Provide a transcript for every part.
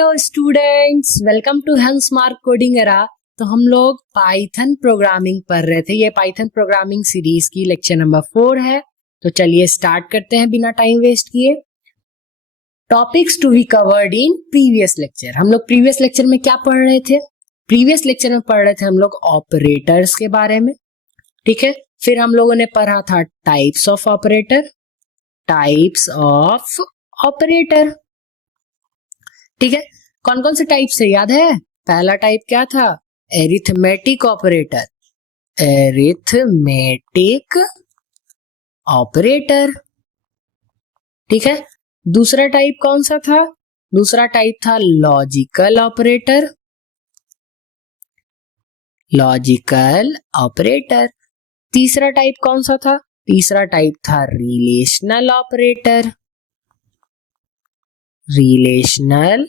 Hello students, welcome to Hansmark coding era. तो हम लोग पाइथन प्रोग्रामिंग पढ़ रहे थे। ये पाइथन प्रोग्रामिंग सीरीज की लेक्चर नंबर 4 है। तो चलिए स्टार्ट करते हैं बिना टाइम वेस्ट किए। Topics to be covered in previous lecture. हम लोग प्रीवियस लेक्चर में क्या पढ़ रहे थे? प्रीवियस लेक्चर में पढ़ रहे थे हम लोग ऑपरेटर्स के बारे में, ठीक है। फिर हम लोगों ने पढ़ा था types of operator, types of operator, ठीक है। कौन कौन से टाइप से याद है? पहला टाइप क्या था? एरिथमेटिक ऑपरेटर, एरिथमेटिक ऑपरेटर, ठीक है। दूसरा टाइप कौन सा था? दूसरा टाइप था लॉजिकल ऑपरेटर, लॉजिकल ऑपरेटर। तीसरा टाइप कौन सा था? तीसरा टाइप था रिलेशनल ऑपरेटर, रिलेशनल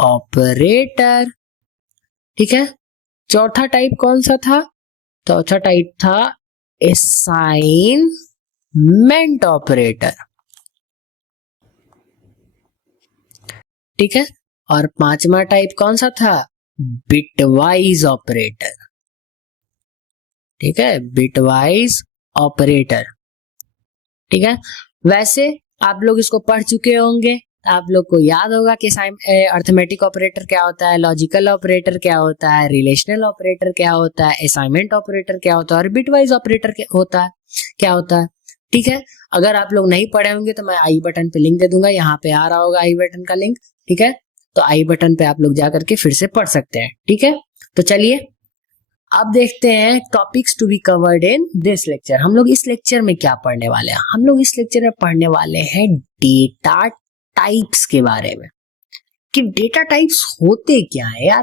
ऑपरेटर, ठीक है। चौथा टाइप कौन सा था? चौथा टाइप था असाइनमेंट ऑपरेटर, ठीक है। और पांचवा टाइप कौन सा था? बिटवाइज ऑपरेटर, ठीक है, बिटवाइज ऑपरेटर, ठीक है। वैसे आप लोग इसको पढ़ चुके होंगे, आप लोग को याद होगा कि अर्थमेटिक ऑपरेटर क्या होता है, लॉजिकल ऑपरेटर क्या होता है, रिलेशनल ऑपरेटर क्या होता है, असाइनमेंट ऑपरेटर क्या होता है और बिटवाइज ऑपरेटर क्या होता है, ठीक है। अगर आप लोग नहीं पढ़े होंगे तो मैं आई बटन पे लिंक दे दूंगा, यहाँ पे आ रहा होगा आई बटन का लिंक, ठीक है। तो आई बटन पे आप लोग जा करके फिर से पढ़ सकते हैं, ठीक है। तो चलिए अब देखते हैं topics to be covered in this lecture. हम लोग इस लेक्चर में क्या पढ़ने वाले हैं? हम लोग इस लेक्चर में पढ़ने वाले हैं डेटा टाइप्स के बारे में, कि डेटा टाइप्स होते क्या है यार,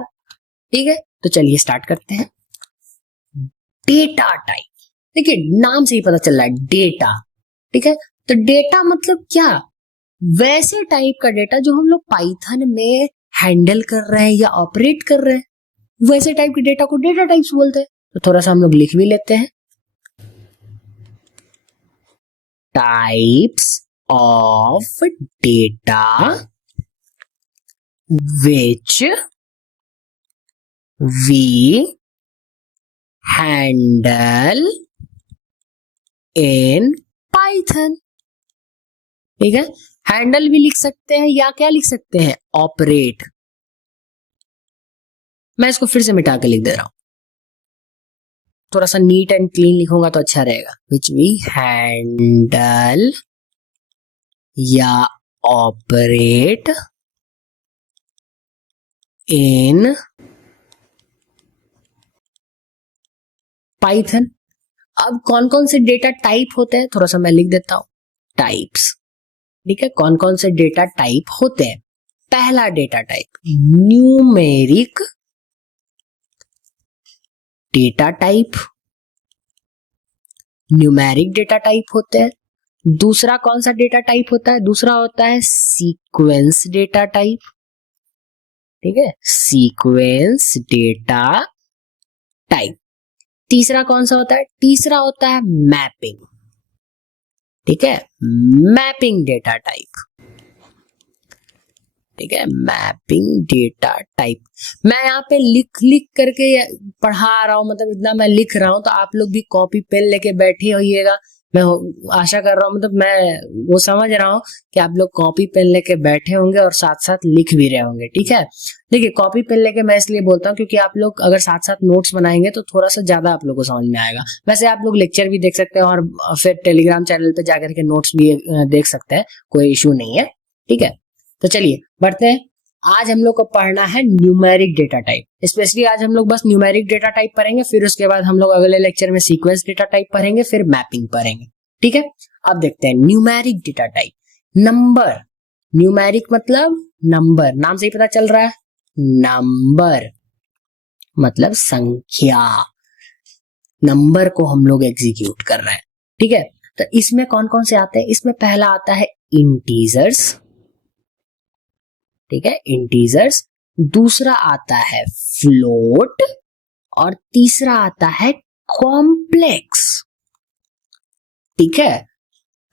ठीक है। तो चलिए स्टार्ट करते हैं। डेटा टाइप, देखिए नाम से ही पता चल रहा है डेटा, ठीक है। तो डेटा मतलब क्या? वैसे टाइप का डेटा जो हम लोग पाइथन में हैंडल कर रहे हैं या ऑपरेट कर रहे हैं, वैसे टाइप के डेटा को डेटा टाइप्स बोलते हैं। तो थोड़ा सा हम लोग लिख भी लेते हैं, types of data which we handle in Python, ठीक है। हैंडल भी लिख सकते हैं या क्या लिख सकते हैं? ऑपरेट। मैं इसको फिर से मिटा के लिख दे रहा हूं, थोड़ा सा नीट एंड क्लीन लिखूंगा तो अच्छा रहेगा। विच वी हैंडल या ऑपरेट इन पाइथन। अब कौन कौन से डेटा टाइप होते हैं थोड़ा सा मैं लिख देता हूं, टाइप्स, ठीक है। कौन कौन से डेटा टाइप होते हैं? पहला data type numeric data type, numeric data type होते हैं। दूसरा कौन सा डेटा टाइप होता है? दूसरा होता है सीक्वेंस डेटा टाइप, ठीक है, सीक्वेंस डेटा टाइप। तीसरा कौन सा होता है? तीसरा होता है मैपिंग, ठीक है, मैपिंग डेटा टाइप, ठीक है, मैपिंग डेटा टाइप। मैं यहाँ पे लिख करके पढ़ा रहा हूँ, मतलब इतना मैं लिख रहा हूँ, तो आप लोग भी कॉपी पेन लेके बैठे होइएगा। मैं आशा कर रहा हूँ, मतलब मैं वो समझ रहा हूँ कि आप लोग कॉपी पेन लेके बैठे होंगे और साथ साथ लिख भी रहे होंगे, ठीक है। देखिए कॉपी पेन लेके मैं इसलिए बोलता हूँ क्योंकि आप लोग अगर साथ साथ नोट्स बनाएंगे तो थोड़ा सा ज्यादा आप लोग को समझ में आएगा। वैसे आप लोग लेक्चर भी देख सकते हैं और फिर टेलीग्राम चैनल पे जाकर के नोट्स भी देख सकते हैं, कोई इशू नहीं है, ठीक है। तो चलिए बढ़ते हैं। आज हम लोग को पढ़ना है न्यूमेरिक डेटा टाइप, स्पेशली आज हम लोग बस न्यूमेरिक डेटा टाइप पढ़ेंगे, फिर उसके बाद हम लोग अगले लेक्चर में सीक्वेंस डेटा टाइप पढ़ेंगे, फिर मैपिंग पढ़ेंगे, ठीक है। अब देखते हैं numeric data type. Number, numeric मतलब नंबर, नाम से ही पता चल रहा है, नंबर मतलब संख्या, नंबर को हम लोग एग्जीक्यूट कर रहे हैं, ठीक है। तो इसमें कौन कौन से आते हैं? इसमें पहला आता है इंटीजर्स, ठीक है, इंटीजर्स। दूसरा आता है फ्लोट और तीसरा आता है कॉम्प्लेक्स, ठीक है।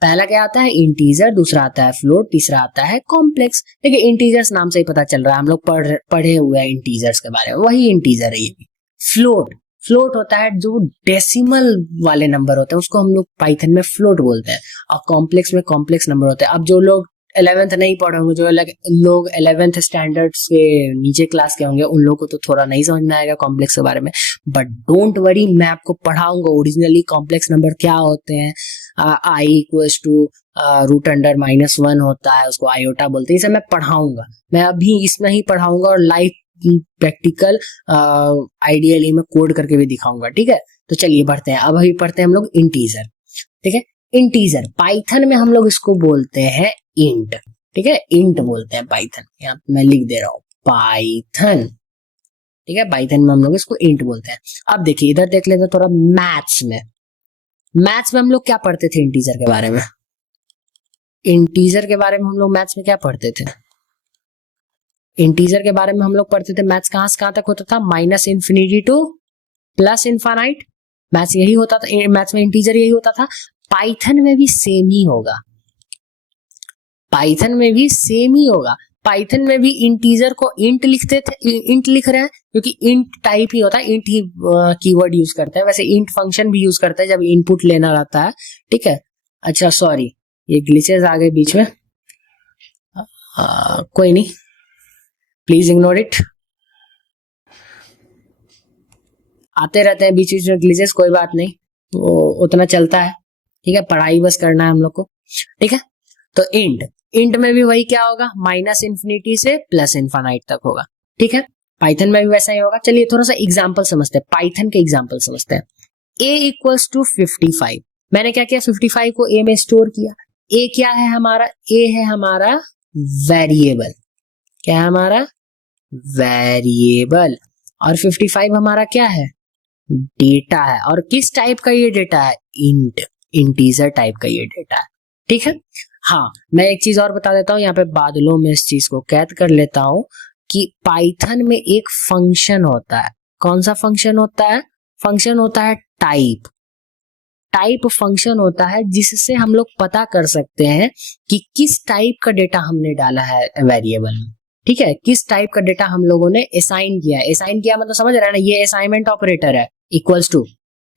पहला क्या आता है इंटीजर, दूसरा आता है फ्लोट, तीसरा आता है कॉम्प्लेक्स। देखिए इंटीजर्स नाम से ही पता चल रहा है, हम लोग पढ़े हुए हैं इंटीजर्स के बारे में, वही इंटीजर है ये भी। फ्लोट, फ्लोट होता है जो डेसिमल वाले नंबर होते हैं उसको हम लोग पाइथन में फ्लोट बोलते हैं, और कॉम्प्लेक्स में कॉम्प्लेक्स नंबर होते हैं। अब जो लोग 11th नहीं पढ़े होंगे, जो लोग 11th स्टैंडर्ड के नीचे क्लास के होंगे, उन लोगों को तो थोड़ा नहीं समझ में आएगा कॉम्प्लेक्स के बारे में, बट डोंट वरी, मैं आपको पढ़ाऊंगा ओरिजिनली कॉम्प्लेक्स नंबर क्या होते हैं। I equals to root under -1 होता है, उसको आयोटा बोलते हैं, इसे मैं पढ़ाऊंगा, मैं अभी इसमें ही पढ़ाऊंगा और लाइव प्रैक्टिकल आइडियली में कोड करके भी दिखाऊंगा, ठीक है। तो चलिए बढ़ते हैं, अब अभी पढ़ते हैं हम लोग इंटीजर, ठीक है। इंटीजर पाइथन में हम लोग इसको बोलते हैं इंट, ठीक है, इंट बोलते हैं पाइथन, यहाँ मैं लिख दे रहा हूं पाइथन, ठीक है, पाइथन में हम लोग इसको इंट बोलते हैं। अब देखिए इधर देख लेते हैं थोड़ा मैथ्स में, मैथ्स में हम लोग क्या पढ़ते थे इंटीजर के बारे में, इंटीजर के बारे में हम लोग मैथ्स में क्या पढ़ते थे, इंटीजर के बारे में हम लोग पढ़ते थे मैथ्स कहां से कहां तक होता था, -∞ टू +∞, मैथ्स यही होता था, मैथ्स में इंटीजर यही होता था। पाइथन में भी सेम ही होगा, पाइथन में भी सेम ही होगा, पाइथन में भी इंटीजर को इंट लिखते थे, इंट लिख रहे हैं क्योंकि इंट टाइप ही होता है, इंट ही कीवर्ड यूज करते हैं, वैसे इंट फंक्शन भी यूज करते हैं जब इनपुट लेना रहता है, ठीक है। अच्छा सॉरी ये ग्लिचेस आ गए बीच में, कोई नहीं, प्लीज इग्नोर इट, आते रहते हैं बीच बीच में ग्लिचेस, कोई बात नहीं, वो उतना चलता है, ठीक है, पढ़ाई बस करना है हम लोग को, ठीक है। तो इंट, इंट में भी वही क्या होगा, -∞ से +∞ तक होगा, ठीक है, पाइथन में भी वैसा ही होगा। चलिए थोड़ा सा एग्जांपल समझते हैं, पाइथन के एग्जांपल समझते हैं। a इक्वल्स टू 55, मैंने क्या किया 55 को a में स्टोर किया, a क्या है हमारा, a है हमारा वेरिएबल, क्या है हमारा वेरिएबल, और 55 हमारा क्या है डेटा है, और किस टाइप का ये डेटा है, इंट, इंटीजर टाइप का ये डेटा है, ठीक है। हाँ मैं एक चीज और बता देता हूँ, यहाँ पे बादलों में इस चीज को कैद कर लेता हूँ कि पाइथन में एक फंक्शन होता है, कौन सा फंक्शन होता है, फंक्शन होता है टाइप, टाइप फंक्शन होता है जिससे हम लोग पता कर सकते हैं कि किस टाइप का डेटा हमने डाला है वेरिएबल में, ठीक है, किस टाइप का डेटा हम लोगों ने असाइन किया है, असाइन किया मतलब समझ रहे हैं ना, ये असाइनमेंट ऑपरेटर है, इक्वल्स टू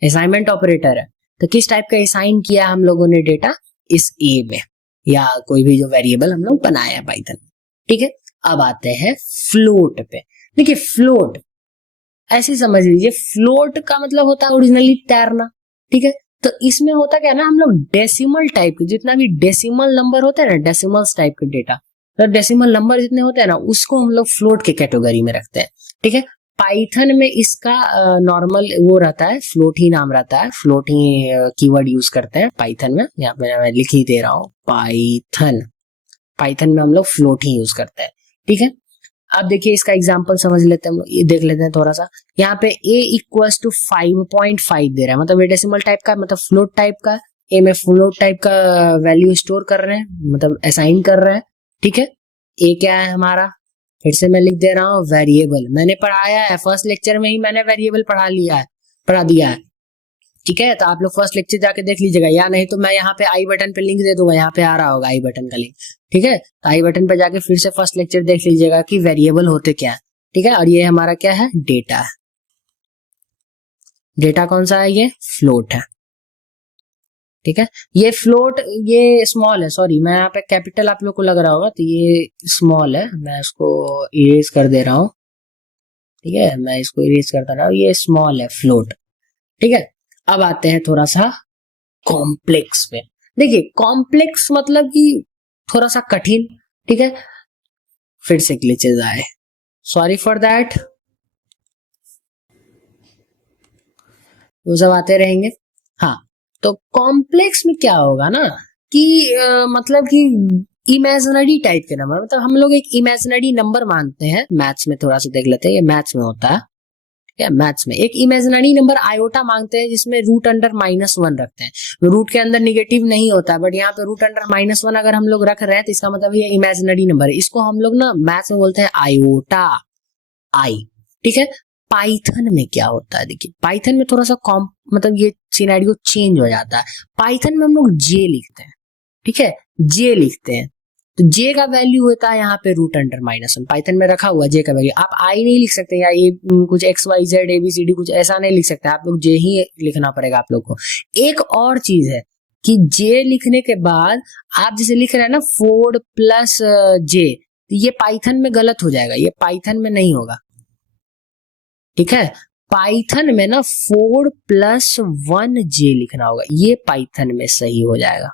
असाइनमेंट ऑपरेटर है, तो किस टाइप का असाइन किया हम लोगों ने डेटा इस ए में, या कोई भी जो वेरिएबल हम लोग बनाया है पाइथन, ठीक है। अब आते हैं फ्लोट पे, देखिए फ्लोट ऐसे समझ लीजिए, फ्लोट का मतलब होता है ओरिजिनली तैरना, ठीक है। तो इसमें होता क्या है ना, हम लोग डेसिमल टाइप के जितना भी डेसिमल नंबर होते हैं ना, डेसिमल्स टाइप के डेटा, तो डेसिमल नंबर जितने होते हैं ना उसको हम लोग फ्लोट के कैटेगरी में रखते हैं, ठीक है। पाइथन में इसका नॉर्मल वो रहता है, फ्लोट ही नाम रहता है, फ्लोट ही कीवर्ड यूज करते हैं पाइथन में, यहाँ पे मैं लिख ही दे रहा हूँ पाइथन, पाइथन में हम लोग फ्लोट ही यूज करते हैं, ठीक है। अब देखिए इसका एग्जांपल समझ लेते हैं हम लोग, ये देख लेते हैं थोड़ा सा, यहाँ पे a इक्वल्स टू 5.5 दे रहा है, मतलब ये डेसिमल टाइप का, मतलब फ्लोट टाइप का, a में फ्लोट टाइप का वैल्यू स्टोर कर रहे हैं, मतलब असाइन कर रहे हैं, ठीक है। a क्या है हमारा, फिर से मैं लिख दे रहा हूँ वेरिएबल, मैंने पढ़ाया है फर्स्ट लेक्चर में ही, मैंने वेरिएबल पढ़ा दिया है, ठीक है। तो आप लोग फर्स्ट लेक्चर जाके देख लीजिएगा, या नहीं तो मैं यहाँ पे आई बटन पे लिंक दे दूंगा, यहाँ पे आ रहा होगा आई बटन का लिंक, ठीक है। तो आई बटन पे जाके फिर से फर्स्ट लेक्चर देख लीजिएगा कि वेरिएबल होते क्या है, ठीक है। और ये हमारा क्या है, डेटा है, डेटा कौन सा है, ये फ्लोट है, ठीक है। ये फ्लोट, ये स्मॉल है, सॉरी मैं यहाँ पे कैपिटल आप लोग को लग रहा होगा, तो ये स्मॉल है, मैं इसको इरेज कर दे रहा हूँ, ठीक है, मैं इसको इरेज करता रहा हूँ, ये स्मॉल है फ्लोट, ठीक है। अब आते हैं थोड़ा सा कॉम्प्लेक्स पे, देखिए कॉम्प्लेक्स मतलब कि थोड़ा सा कठिन, ठीक है, फिर से ग्लिचेस आए, सॉरी फॉर दैट, वो सब आते रहेंगे। हाँ तो कॉम्प्लेक्स में क्या होगा ना कि मतलब कि इमेजिनरी टाइप के नंबर, मतलब हम लोग एक इमेजिनरी नंबर मानते हैं, मैथ्स में थोड़ा सा देख लेते हैं, ये मैथ्स में होता है, क्या मैथ्स में एक इमेजिनरी नंबर आयोटा मांगते हैं जिसमें रूट अंडर -1 रखते हैं, रूट के अंदर निगेटिव नहीं होता, बट यहाँ पे रूट अंडर -1 अगर हम लोग रख रहे हैं तो इसका मतलब ये इमेजिनरी नंबर है, इसको हम लोग ना मैथ्स में बोलते हैं आयोटा, आई, ठीक है। पाइथन में क्या होता है, देखिए पाइथन में थोड़ा सा मतलब ये सिनेरियो चेंज हो जाता है, पाइथन में हम लोग जे लिखते हैं, ठीक है, जे लिखते हैं। तो जे का वैल्यू होता है यहाँ पे रूट अंडर -1। पाइथन में रखा हुआ जे का वैल्यू, आप आई नहीं लिख सकते या ये कुछ XYZ ABCD कुछ ऐसा नहीं लिख सकते, आप लोग जे ही लिखना पड़ेगा आप लोग को। एक और चीज है कि जे लिखने के बाद आप जैसे लिख रहे हैं ना 4 प्लस जे, तो ये पाइथन में गलत हो जाएगा, ये पाइथन में नहीं होगा। ठीक है, पाइथन में ना 4 प्लस 1 जे लिखना होगा, ये पाइथन में सही हो जाएगा।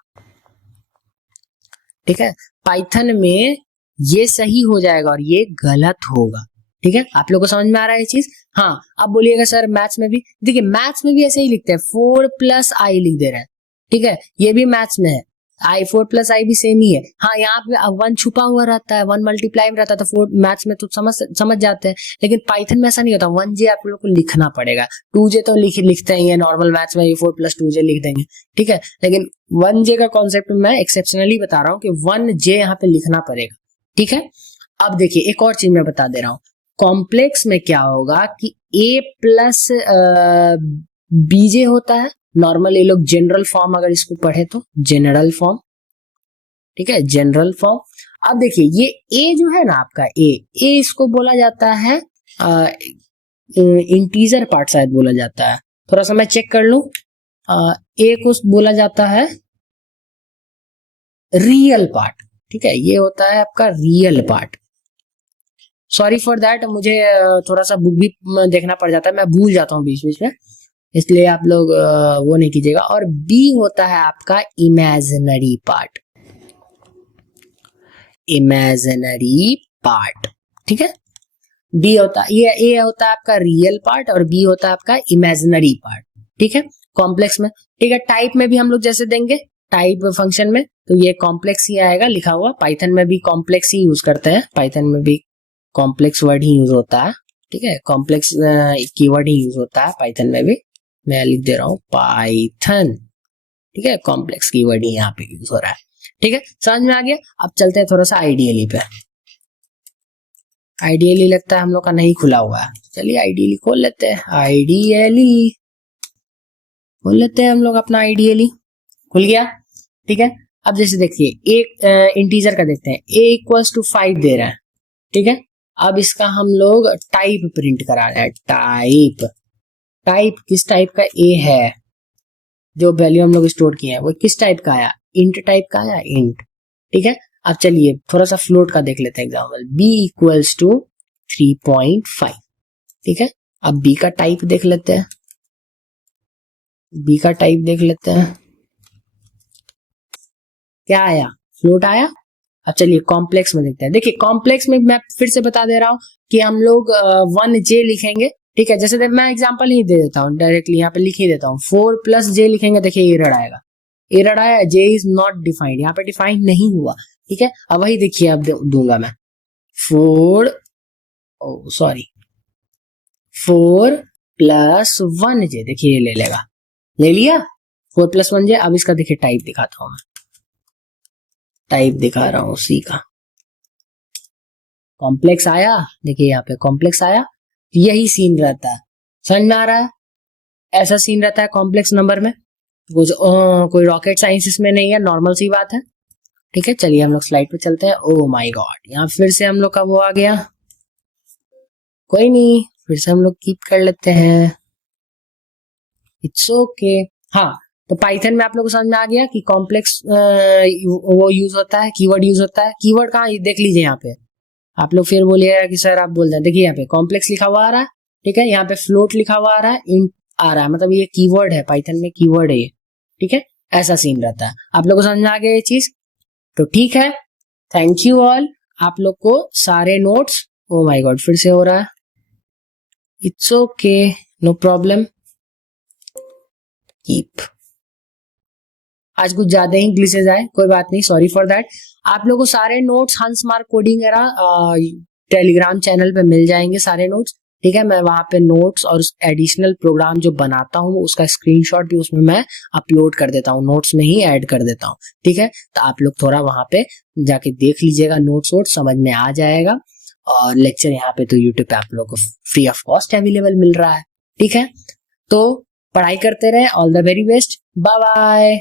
ठीक है, पाइथन में ये सही हो जाएगा और ये गलत होगा। ठीक है, आप लोगों को समझ में आ रहा है ये चीज? हाँ, अब बोलिएगा सर मैथ्स में भी, देखिए मैथ्स में भी ऐसे ही लिखते हैं, 4 प्लस आई लिख दे रहे हैं। ठीक है, ये भी मैथ्स में है, आई 4 प्लस आई भी सेम ही है। हाँ, यहाँ पे 1 छुपा हुआ रहता है, 1 मल्टीप्लाई में रहता है, तो 4 मैथ्स में तो समझ जाते हैं, लेकिन पाइथन में ऐसा नहीं होता। 1 जे आप लोग को लिखना पड़ेगा, 2 जे तो लिखते हैं, ये नॉर्मल मैथ्स में ये 4 प्लस 2 जे लिख देंगे। ठीक है, लेकिन 1 जे का कॉन्सेप्ट मैं एक्सेप्शनली बता रहा हूँ कि 1 जे यहाँ पे लिखना पड़ेगा। ठीक है, अब देखिए एक और चीज मैं बता दे रहा हूँ, कॉम्प्लेक्स में क्या होगा कि ए प्लस बीजे होता है। नॉर्मल ये लोग जनरल फॉर्म अगर इसको पढ़े तो जनरल फॉर्म, ठीक है, जनरल फॉर्म। अब देखिए ये ए जो है ना आपका ए इसको बोला जाता है इंटीजर पार्ट शायद बोला जाता है, थोड़ा सा मैं चेक कर लूं। ए को बोला जाता है रियल पार्ट। ठीक है, ये होता है आपका real part. Sorry for that, मुझे थोड़ा सा बुक भी देखना पड़ जाता है, मैं भूल जाता हूँ बीच बीच में, इसलिए आप लोग वो नहीं कीजिएगा। और बी होता है आपका इमेजिनरी पार्ट, इमेजिनरी पार्ट। ठीक है, बी होता है, ये ए होता है आपका रियल पार्ट और बी होता है आपका इमेजिनरी पार्ट। ठीक है, कॉम्प्लेक्स में। ठीक है, टाइप में भी हम लोग जैसे देंगे टाइप फंक्शन में, तो ये कॉम्प्लेक्स ही आएगा लिखा हुआ। पाइथन में भी कॉम्प्लेक्स ही यूज करते हैं, पाइथन में भी कॉम्प्लेक्स वर्ड ही यूज होता है। ठीक है, कॉम्प्लेक्स कीवर्ड ही यूज होता है पाइथन में भी। मैं लिख दे रहा हूं पाइथन। ठीक है, कॉम्प्लेक्स कीवर्ड ही यहाँ पे यूज हो रहा है। ठीक है, समझ में आ गया? अब चलते हैं थोड़ा सा आइडियली पे। आइडियली लगता है हम लोग का नहीं खुला हुआ है, चलिए आइडियली खोल लेते हैं। आइडियली खोल लेते हैं हम लोग अपना, आइडियली खुल गया। ठीक है, अब जैसे देखिए एक इंटीजर का देखते हैं, a इक्वल्स टू 5 दे रहा है। ठीक है, अब इसका हम लोग टाइप प्रिंट करा रहे हैं। टाइप किस टाइप का a है, जो वैल्यू हम लोग स्टोर किए हैं वो किस टाइप का आया, इंट टाइप का आया, इंट। ठीक है, अब चलिए थोड़ा सा फ्लोट का देख लेते हैं एग्जाम्पल, b इक्वल्स टू 3.5। ठीक है, अब b का टाइप देख लेते हैं, b का टाइप देख लेते हैं क्या आया, फ्लोट आया। अब चलिए कॉम्प्लेक्स में देखते हैं। देखिए कॉम्प्लेक्स में मैं फिर से बता दे रहा हूं कि हम लोग 1j लिखेंगे। ठीक है, जैसे मैं एग्जांपल ही दे देता हूं, डायरेक्टली यहाँ पे लिख ही देता हूं, 4 प्लस j लिखेंगे, देखिए एरर आएगा, एरर आया, j इज नॉट डिफाइंड, यहाँ पे डिफाइंड नहीं हुआ। ठीक है, अब वही देखिए अब दूंगा मैं 4 प्लस 1j, देखिए ये ले लेगा, ले लिया 4 प्लस 1j। अब इसका देखिए टाइप दिखाता हूं मैं, टाइप दिखा रहा हूं सी का, कॉम्प्लेक्स आया, देखिए यहाँ पे कॉम्प्लेक्स आया, यही सीन रहता है, समझ में आ रहा है? ऐसा सीन रहता है कॉम्प्लेक्स नंबर में, कुछ कोई रॉकेट साइंस इसमें नहीं है, नॉर्मल सी बात है। ठीक है, चलिए हम लोग स्लाइड पे चलते हैं। ओ माय गॉड, यहाँ फिर से हम लोग का वो आ गया, कोई नहीं, फिर से हम लोग कीप कर लेते हैं, इट्स ओके। हाँ, तो पाइथन में आप लोगों को समझ में आ गया कि कॉम्प्लेक्स वो यूज होता है, कीवर्ड यूज होता है। कीवर्ड कहाँ देख लीजिए यहाँ पे, आप लोग फिर बोलिएगा कि सर आप बोल रहे हैं, देखिए यहाँ पे कॉम्प्लेक्स लिखा हुआ आ रहा है। ठीक है, यहाँ पे फ्लोट लिखा हुआ आ रहा है, इंट आ रहा है, मतलब ये कीवर्ड है, पाइथन में कीवर्ड है ये। ठीक है, ऐसा सीन रहता है। आप लोग को समझ में आ गया ये चीज? तो ठीक है, थैंक यू ऑल। आप लोग को सारे नोट्स, ओ माय गॉड फिर से हो रहा है, it's okay, no problem, keep. आज कुछ ज्यादा ही ग्लिचेस आए, कोई बात नहीं, सॉरी फॉर दैट। आप लोगों को सारे नोट्स हंस mark coding era Telegram channel पे मिल जाएंगे सारे नोट्स। ठीक है, मैं वहां पे नोट्स और एडिशनल प्रोग्राम जो बनाता हूँ उसका स्क्रीनशॉट भी उसमें मैं अपलोड कर देता हूँ, नोट्स में ही ऐड कर देता हूँ। ठीक है, तो आप लोग थोड़ा वहां पे जाके देख लीजिएगा, नोट्स वोट्स समझ में आ जाएगा। और लेक्चर यहाँ पे तो यूट्यूब पे आप लोग को फ्री ऑफ कॉस्ट अवेलेबल मिल रहा है। ठीक है, तो पढ़ाई करते रहे, all the very best, bye bye.